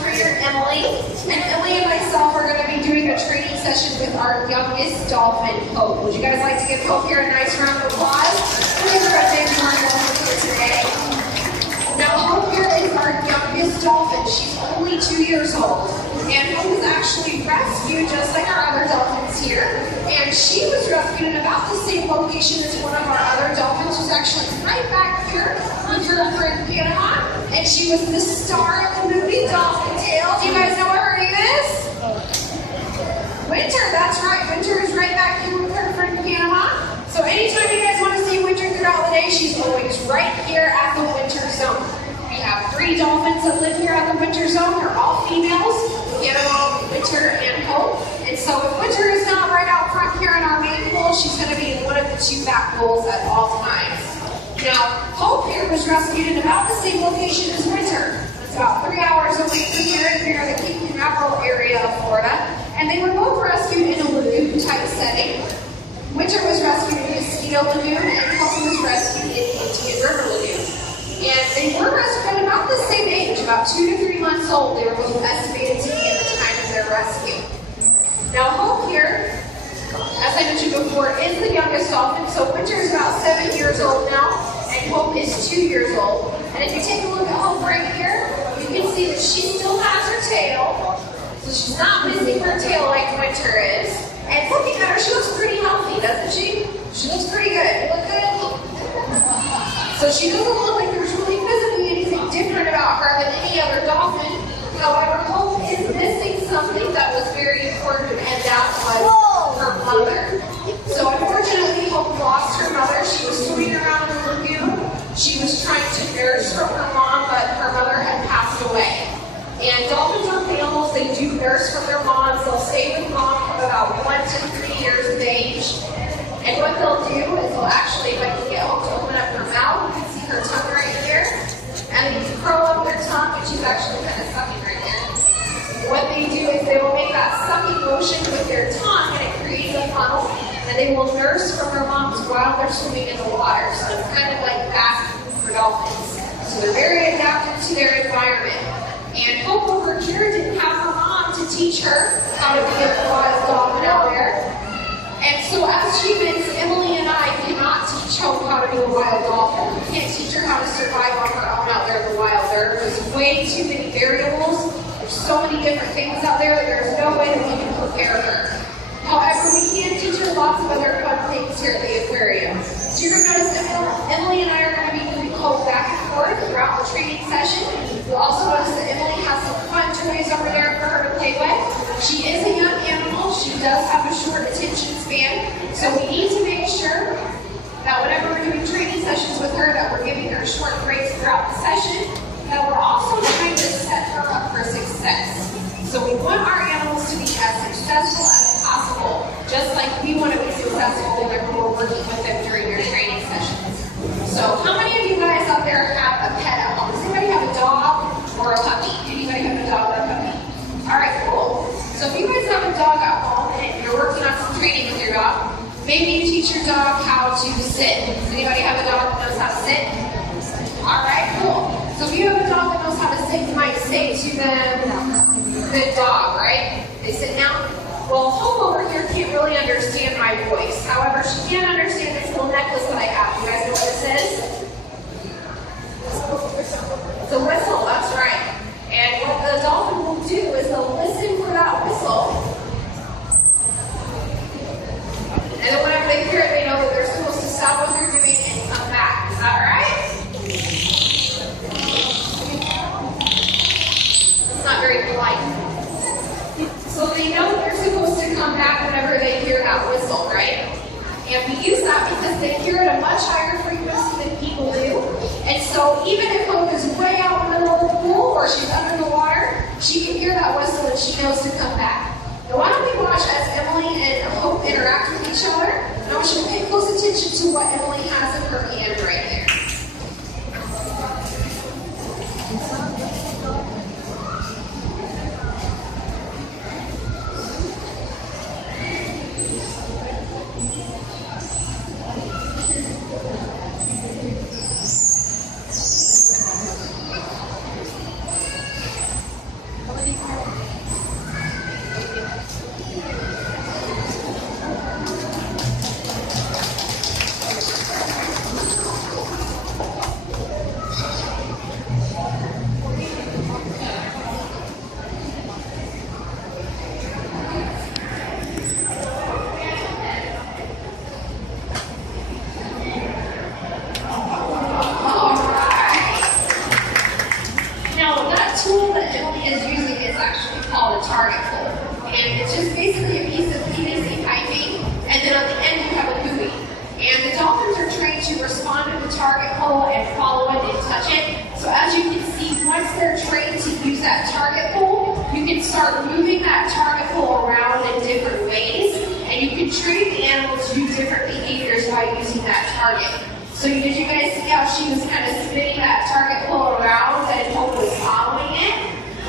trainer, Emily. And Emily and myself are going to be doing a training session with our youngest dolphin, Hope. Would you guys like to give Hope here a nice round of applause? Give her a big round of applause here today. Now, Hope here is our youngest dolphin. She's only 2 years old. And Hope was actually rescued just like our other dolphins here. And she was rescued in about the same location as one of our other dolphins. She's actually right back here with her friend Panama. And she was the star of the movie Dolphin Tale. Do you guys know what her name is? Winter, that's right. Winter is right back here with her friend Panama. So anytime you guys want to see Winter throughout the day, she's always right here at the Winter Zone. We have 3 dolphins that live here at the Winter Zone. They're all females, Panama, Winter, and Hope. And so if Winter is not right out front here in our main pool, she's going to be in one of the 2 back pools at all times. Now, Hope here was rescued in about the same location as Winter. It's about 3 hours away from here near the Cape Canaveral area of Florida. And they were both rescued in a lagoon-type setting. Winter was rescued in Mosquito Lagoon, and Hope was rescued in Indian River Lagoon. And they were rescued at about the same age, about 2 to 3 months old. They were both estimated to be at the time of their rescue. Now, Hope here, as I mentioned before, is the youngest dolphin. So Winter is about 7 years old now, and Hope is 2 years old. And if you take a look at Hope right here, you can see that she still has her tail. So she's not missing her tail like Winter is. And looking at her, she looks pretty healthy, doesn't she? She looks pretty good. You look good? So she doesn't look like there's really physically anything different about her than any other dolphin. However, Hope is missing something that was very important, and that was her mother. So unfortunately, Hope lost her mother. She was swimming around in the lagoon. She was trying to nurse from her mom, but her mother had passed away. And dolphins are mammals. They do nurse from their moms. They'll stay with mom from about 1 to 3 years of age. And what they'll do is they'll actually, if I can get Hope to open up her mouth, you can see her tongue right here. And they can curl up their tongue, and she's actually kind of sucking right there. What they do is they will make that sucking motion with their tongue, and it creates a funnel. And they will nurse from their moms while they're swimming in the water. So it's kind of like fast food for dolphins. So they're very adapted to their environment. And Hope over here didn't have her mom to teach her how to be a wild dolphin out there. And so as humans, Emily and I cannot teach Hope how to be a wild dolphin. We can't teach her how to survive on her own out there in the wild. There's way too many variables. There's so many different things out there that there's no way that we can prepare her. However, we can teach her lots of other fun things here at the aquarium. So you're going to notice Emily and I are going to be moving Hope back and forth throughout the training session. You'll also notice that Emily has some fun toys over there for her to play with. She is a young animal. She does have a short attention span. So we need to make sure that whenever we're doing training sessions with her, that we're giving her short breaks throughout the session, that we're also trying to set her up for success. So we want our animals to be as successful as possible, just like we want to be successful whenever we're working with them during your training sessions. So how many of you guys out there have a pet at home? Does anybody have a dog or a puppy? Anybody have a dog or a puppy? All right, cool. So if you guys have a dog at home and you're working on some training with your dog, maybe you teach your dog how to sit. Does anybody have a dog that knows how to sit? All right, cool. So if you have a dog that knows how to sit, you might say to them, good dog, right? They sit down. Well, Hope over here can't really understand my voice. However, she can understand this little necklace that I have. You guys know what this is? It's a whistle, that's right. And what the dolphin will do is they'll listen for that whistle. And then whenever they hear it, they know that they're supposed to stop what they're doing and come back. Is that right? That's not very polite. So they know that they're supposed to come back whenever they hear that whistle, right? And we use that because they hear it at a much higher frequency than people do. And so even if Hope is way out in the middle of the pool or she's under the water, she can hear that whistle and she knows to come back. Now why don't we watch as Emily and Hope interact with each other? And I want you to pay close attention to what Emily has in her hand right there. is using is actually called a target pull. And it's just basically a piece of PVC piping, and then on the end you have a buoy. And the dolphins are trained to respond to the target pull and follow it and touch it. So as you can see, once they're trained to use that target pull, you can start moving that target pull around in different ways, and you can train the animal to do different behaviors by using that target. So did you guys see how she was kind of spinning that target pull around and Hope was following it?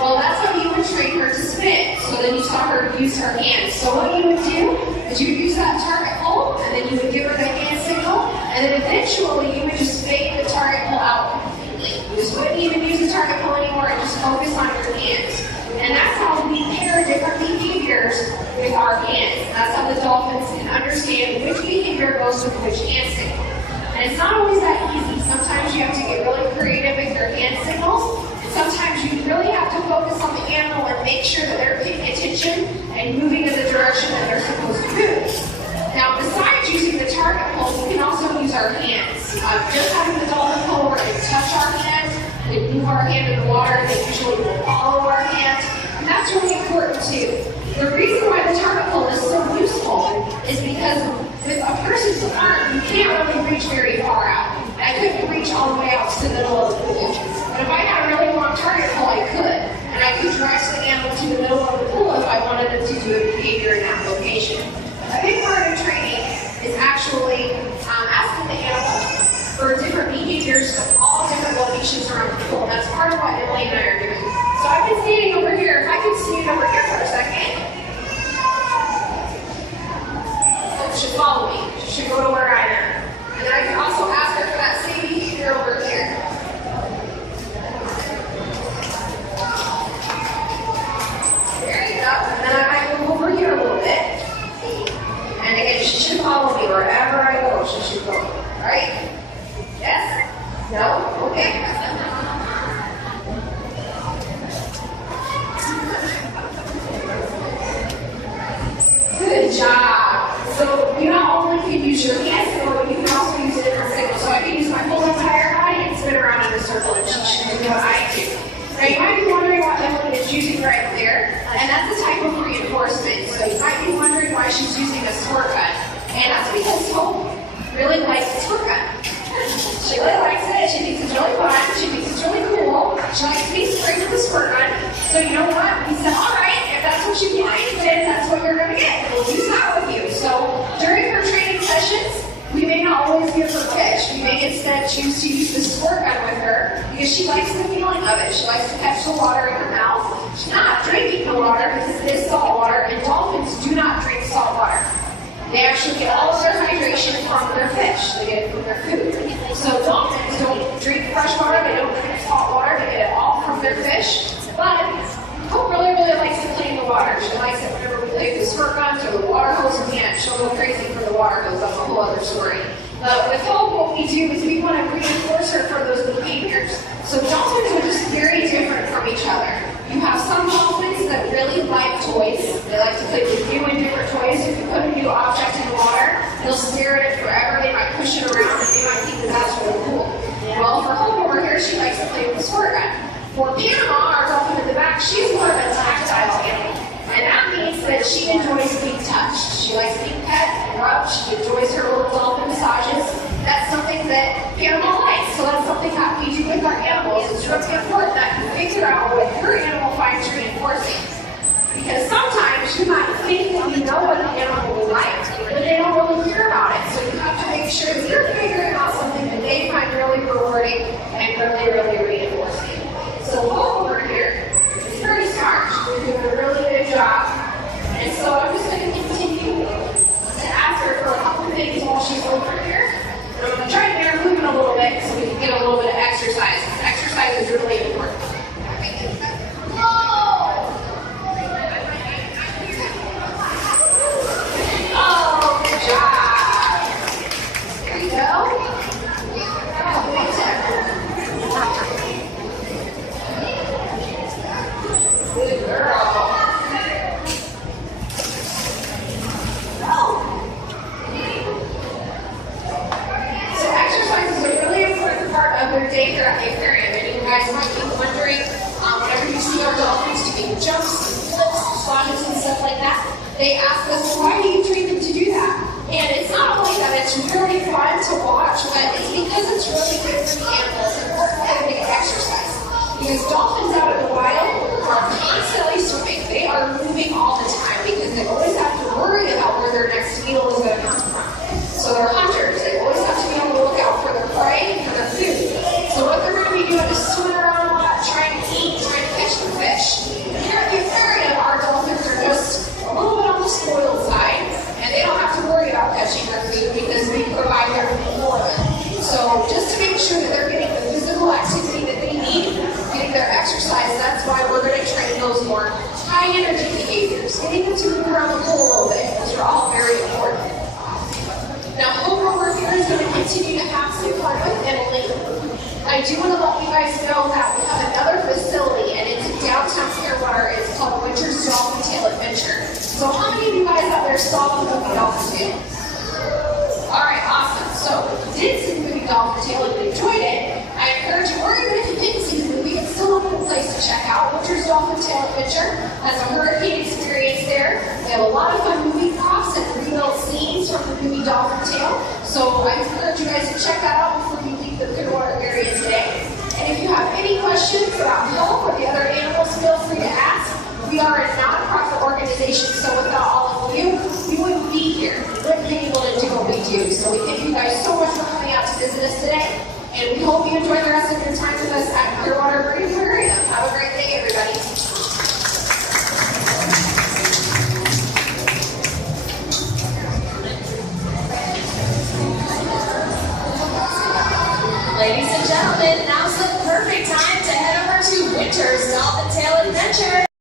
Well, that's how you would train her to spin. So then you saw her use her hands. So what you would do is you would use that target pull, and then you would give her the hand signal, and then eventually you would just fade the target pull out completely. You just wouldn't even use the target pull anymore and just focus on your hands. And that's how we pair different behaviors with our hands. That's how the dolphins can understand which behavior goes with which hand signal. And it's not always that easy. Sometimes you have to get really creative with your hand signals. And sometimes you really have to focus on the animal and make sure that they're paying attention and moving in the direction that they're supposed to move. Now, besides using the target pull, we can also use our hands. Just having the dolphin pull, we're going to touch our hand, we move our hand in the water, they usually will follow our hand. And that's really important too. The reason why the target pull is so useful is because with a person's arm, you can't really reach very far out. I couldn't reach all the way out to the middle of the pool. But if I had a really long target pull, I could. And I could drive the animal to the middle of the pool if I wanted them to do a behavior in that location. A big part of training is actually asking the animal for different behaviors from all different locations around the pool. That's part of what Emily and I are doing. So I've been standing over here. If I could stand over here for a second. Should follow me. She should go to where I am. And then I can also ask her for that same behavior over here. There you go. And then I might move over here a little bit. And again, she should follow me wherever I go. She should go. Right? Yes? No? Okay. Good job. So you not only can use your hand signal, but you can also use a different signal. So I can use my whole entire body and spin around in a circle and she should do what I do. Now you might be wondering what Emily is using right there, and that's a type of reinforcement. So you might be wondering why she's using a squirt gun. And that's because Hope really likes the squirt gun. She really likes it, she thinks it's really fun, she thinks it's really cool. She likes to be sprayed with the squirt gun. So you know what? We said, all right, if that's what you want, then that's what you're going to get. We'll use that with you. So during her training sessions, we may not always give her fish. We may instead choose to use the squirt gun with her because she likes the feeling of it. She likes to catch the water in her mouth. She's not drinking the water because it is salt water, and dolphins do not drink salt water. They actually get all of their hydration from their fish. They get it from their food. So dolphins don't drink fresh water. They don't drink salt water. They get it all from their fish. But Hope really, really likes to play in the water. She likes it whenever we play with the squirt guns or the water hose again. She'll go crazy for the water hose. That's a whole other story. But with Hope, what we do is we want to reinforce her for those behaviors. So dolphins are just very different from each other. You have some dolphins that really like toys. They like to play with new and different toys. If you put a new object in the water, they'll stare at it forever. They might push it around and they might think that that's really cool. Well, for Hope over here, she likes to play with the squirt gun. For Panama, our dolphin in the back, she's more of a tactile animal. And that means that she enjoys being touched. She likes being pet and rubbed. She enjoys her little dolphin massages. That's something that Panama likes. So that's something that we do with our animals. It's really important that you figure out what your animal finds reinforcing. Because sometimes you might think that you know what the animal will like, but they don't really care about it. So you have to make sure that you're figuring out something that they find really rewarding and really, really reinforcing. So Hope over here is very smart. She's doing a really good job. And so I'm just going to continue to ask her for a couple of things while she's over here. And I'm going to try to get her moving a little bit so we can get a little bit of exercise. Exercise is really important. Oh, good job. There you go. they ask us, why do you train them to do that? And it's not only that it's really fun to watch, but it's because it's really good for the animals and for them to get exercise. Because dolphins out in the wild are constantly swimming. They are moving all the time because they always have to worry about where their next meal is going to come from. So they're hunters. They always have to be able to look out for their prey and for their food. So what they're going to be doing is swimming around a lot, trying to eat, trying to catch the fish. Here at the aquarium, our dolphins are just a little bit on the spoiled side, and they don't have to worry about catching their food because we provide everything for them. So just to make sure that they're getting the physical activity that they need, getting their exercise, that's why we're going to train those more high energy behaviors, getting them to move around the pool a little bit. Those are all very important. Now, hope over here is going to continue to have some fun with Emily. I do want to let you guys know that we have another facility, and it's in downtown Clearwater. It's called Winter's Dolphin Tail Adventure. So how many of you guys out there saw the movie Dolphin Tail? All right, awesome. So if you did see the movie Dolphin Tail and you enjoyed it, I encourage you, or even if you didn't see the movie, it's still a good place to check out. Winter's Dolphin Tail Adventure has a hurricane experience there. They have a lot of fun movie props and rebuilt scenes from the movie Dolphin Tail. So I encourage you guys to check that out before you leave the Clearwater area today. And if you have any questions about help or the other animals, feel free to ask. We are a nonprofit organization, so without all of you, we wouldn't be here. We wouldn't be able to do what we do. So we thank you guys so much for coming out to visit us today. And we hope you enjoy the rest of your time with us at Clearwater Marine Aquarium. Have a great day, everybody. Ladies and gentlemen, now's the perfect time to head over to Winter's Dolphin Tail Adventure.